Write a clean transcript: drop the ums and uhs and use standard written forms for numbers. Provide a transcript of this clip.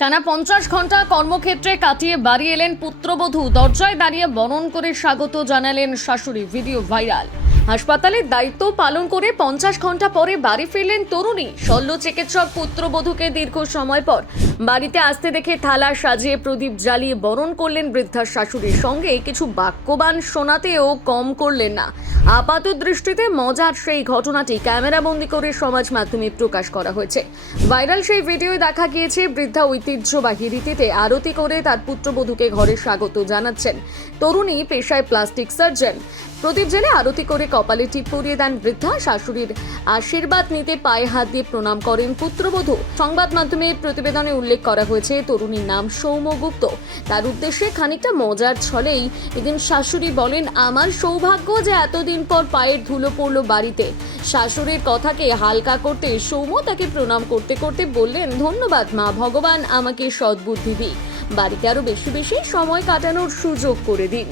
টানা 50 ঘন্টা কর্মক্ষেত্রে কাটিয়ে বাড়ি এলেন পুত্রবধূ। দরজায় দাঁড়িয়ে বরণ করে স্বাগত জানালেন শাশুড়ি। Video viral. হাসপাতালের দায়িত্ব পালন করে 50 ঘন্টা পরে বাড়ি ফিরলেন তরুণী। শল্য চিকিৎসক পুত্রবধূকে দীর্ঘ সময় পর বাড়িতে আসতে দেখে থালা সাজিয়ে প্রদীপ জ্বালিয়ে বরণ করলেন বৃদ্ধা শাশুড়ির। সঙ্গে কিছু বাক্যবাণ শোনাতেও কম করলেন না। আপাত দৃষ্টিতে মজার সেই ঘটনাটি ক্যামেরাবন্দি করে সমাজ মাধ্যমে প্রকাশ করা হয়েছে। ভাইরাল সেই ভিডিওয় দেখা গিয়েছে বৃদ্ধা ঐতিহ্যবাহী রীতিতে আরতি করে তার পুত্রবধূকে ঘরে স্বাগত জানাচ্ছেন। তরুণী পেশায় প্লাস্টিক সার্জন। প্রদীপ জেলে আরতি করে কপালে টিপ পরিয়ে দেন বৃদ্ধা। শাশুড়ির আশীর্বাদ নিতে পায়ে হাত দিয়ে প্রণাম করেন পুত্রবধূ। সংবাদ মাধ্যমে প্রতিবেদনে উল্লেখ করা হয়েছে তরুণীর নাম সৌম্য গুপ্ত। তার উদ্দেশ্যে খানিকটা মজার ছলেই এদিন শাশুড়ি বলেন, আমার সৌভাগ্য যে এতদিন পর পায়ের ধুলো পড়লো বাড়িতে। শাশুড়ির কথাকে হালকা করতে সৌম্য তাকে প্রণাম করতে করতে বললেন, ধন্যবাদ মা, ভগবান আমাকে সদ্বুদ্ধি দিন, বাড়িতে আরো বেশি বেশি সময় কাটানোর সুযোগ করে দিন।